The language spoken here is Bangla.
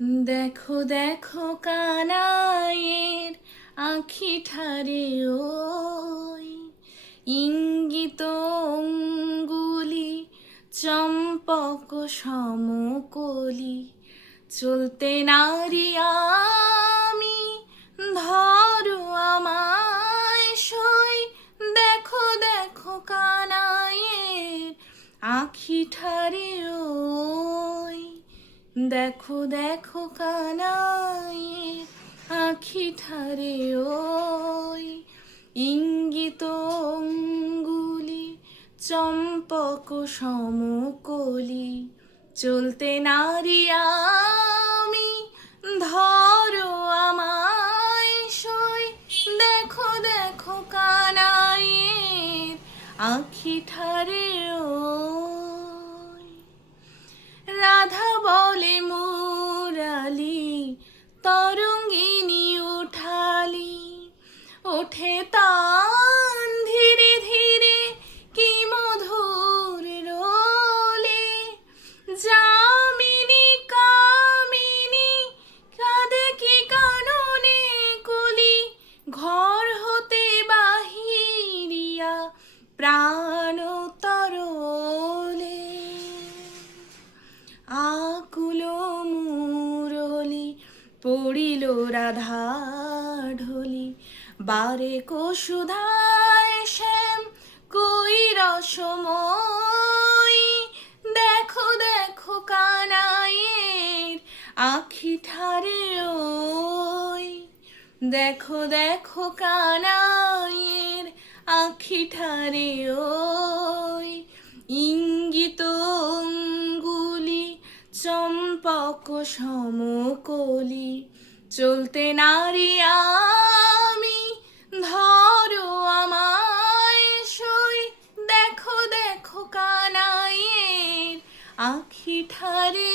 দেখো দেখো কানাইয়ের আঁখি ঠারে ওই ইঙ্গিত অঙ্গুলি চম্পক সমকলি চলতে নারি আমি ধরো আমায় সই দেখো দেখো কানাইয়ের আঁখি ঠারে ওই দেখো দেখো কানাইয়ের আঁখি ঠারে ওই ইঙ্গিত অঙ্গুলি চম্পক সমকলি চলতে নারি আমি ধরো আমায় সই দেখো দেখো কানাইয়ের আঁখি ঠারে ওই রাধা বলে মুরালি তরঙ্গিনী উঠালি ওঠে তান ধীরে ধীরে কি মধুর রোলে যামিনী কামিনী কাঁদে কি কাননে কলি ঘর হতে বাহিরিয়া প্রাণ তরলে আকুল মুরলি পড়িল রাধা ঢলি বারে কসুধায় শ্যাম কই রসময় দেখো দেখো কানাইয়ের আঁখি ঠারে ওই দেখো দেখো কানাইয়ের আঁখি ঠারে ওই ইঙ্গিত অঙ্গুলি চম্পক সমকলি চলতে নারি আমি ধরো আমায় সই দেখো দেখো কানাইয়ের আঁখি ঠারে